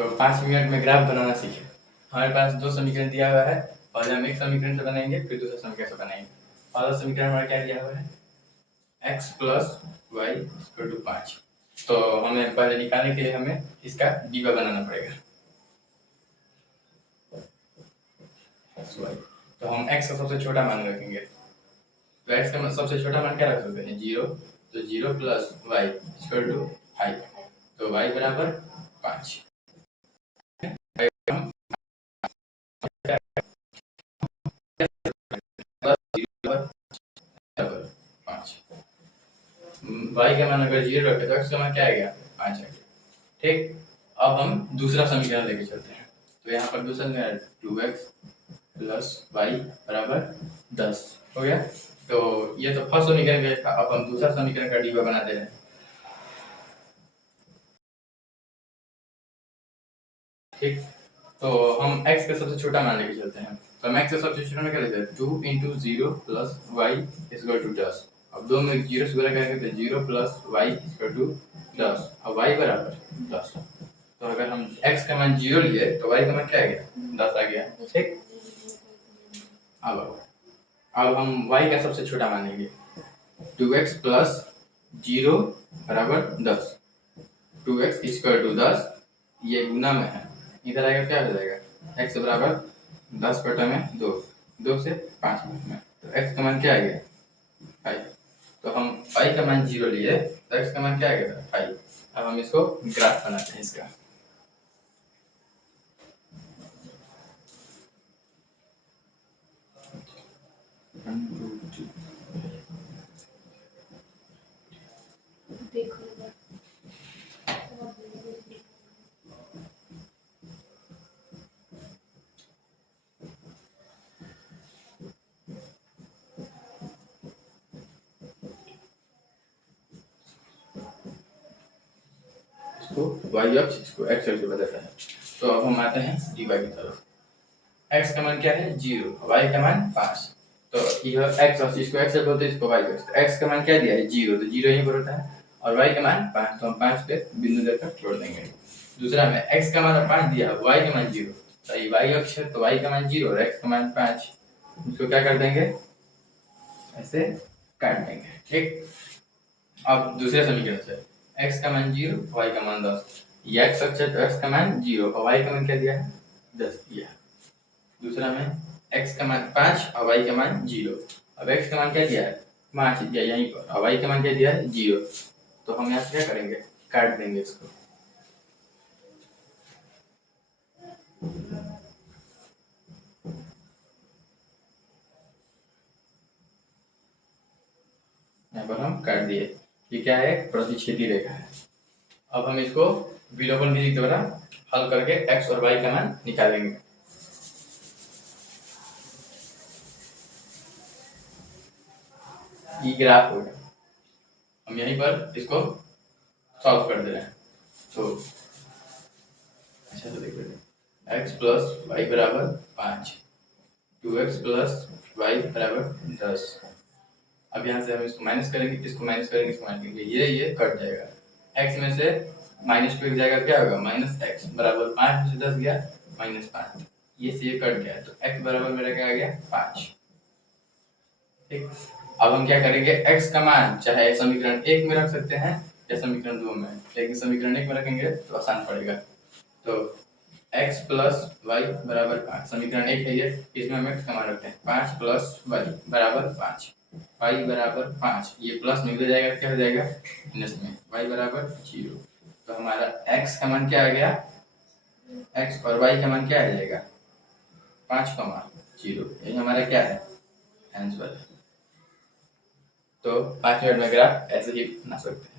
तो 5 मिनट में ग्राफ बनाना सीखे। हमारे पास दो समीकरण दिया हुआ है, पहले हम एक समीकरण से बनाएंगे फिर दूसरे समीकरण से बनाएंगे। पहला समीकरण हमारा क्या दिया हुआ है, x plus y equal to 5। तो हमें पहले निकालने के लिए हमें इसका डीवा बनाना पड़ेगा। तो हम x का सबसे छोटा मान रखेंगे, तो x का सबसे छोटा मान क्या रख सकते हैं, 0। तो 0 प्लस वाई इक्वल टू 5, तो y बराबर 5। y का मान अगर 0 रखे तो x का मान क्या आ गया, 5 आ गया। ठीक, अब हम दूसरा समीकरण लेके चलते हैं। तो यहाँ पर दूसरा समीकरण 2x प्लस वाई बराबर 10 हो गया। तो ये तो फर्स्ट समीकरण का, अब हम दूसरा समीकरण का डीवा बना दे रहे हैं। ठीक, तो हम x का सबसे छोटा मान लेके चलते हैं। तो हम x का सबसे छोटा मान क्या लेते हैं, 2 into 0 plus y equal to 10। अब दो में 0 से गुणा करेंगे तो 0 प्लस वाई इक्वल टू 10, अब y बराबर 10। तो अगर हम x का मान 0 लिए तो y का मान क्या आ गया, 10 आ गया। ठीक, अब हम y का सबसे छोटा मान लेंगे, 2x प्लस 0 बराबर 10। 2x इक्वल टू 10, ये गुना में है, इधर आएगा क्या हो जाएगा, x बराबर 10 बटा में 2, 2 से 5 में, तो x का मान क्या आ गया, 5। तो हम y का मान 0 लिए तो x का मान क्या आ गया, 5। अब हम इसको ग्राफ बनाते हैं इसका। इसको y अक्ष, इसको x अक्ष बताता है। तो अब हम आते हैं dy की तरफ। x का मान क्या है, 0, y का मान 5। तो यह x अक्ष, इसको x बोलते हैं, इसको y अक्ष। तो x का मान क्या दिया है, 0, तो 0 यहीं पर होता है, और y का मान 5, तो हम 5 पे बिंदु देकर छोड़ देंगे। दूसरा में x का मान 5 दिया है, y का मान 0, तो ये y अक्ष है, तो y का मान 0 और x का मान 5, इसको क्या कर देंगे, ऐसे काट देंगे। ठीक, अब दूसरे समीकरण से x का मान 0, y का मान 10, ये x अक्ष है तो x का मान 0 और y का मान क्या दिया है, 10 दिया। दूसरा में x का मान 5 और y का मान 0। अब x का मान क्या दिया है, 5 दिया यहीं पर, और y का मान क्या दिया है, 0। तो हम यहाँ से क्या करेंगे, काट देंगे इसको। यहाँ पर हम काट दिए, ये क्या है, प्रतिच्छेदी रेखा है। अब हम इसको विलोपन विधि द्वारा हल करके x और y का मान निकालेंगे। ये ग्राफ होगा, हम यहीं पर इसको सॉल्व कर दे रहे हैं। तो अच्छा, तो देखो x प्लस वाई बराबर 5, 2x प्लस वाई बराबर 10। अब यहाँ से हम इसको माइनस करेंगे, इसको माइनस करेंगे, इसको माइनस करेंगे, ये कट जाएगा। x में से -2 एक जाएगा, क्या होगा, -x बराबर 5 में से 10 गया -5, ये से ये कट गया, तो x बराबर मेरा क्या आ गया, 5। ठीक, अब हम क्या करेंगे, x का मान चाहे समीकरण 1 में रख सकते हैं या समीकरण 2 में, लेकिन समीकरण 1 में रखेंगे तो आसान पड़ेगा। तो x प्लस वाई बराबर 5, समीकरण 1 है ये, इसमें हम x का मान रखते हैं, 5 प्लस वाई बराबर 5, वाई बराबर 5, ये प्लस निकल जाएगा, क्या हो जाएगा, माइनस में, वाई बराबर 0। तो हमारा x का मान क्या आ गया, x और y का मान क्या आ जाएगा, 5 का मान 0, यही हमारा क्या है, आंसर। तो 5 मिनट में ग्राफ ऐसे ही बना सकते हैं।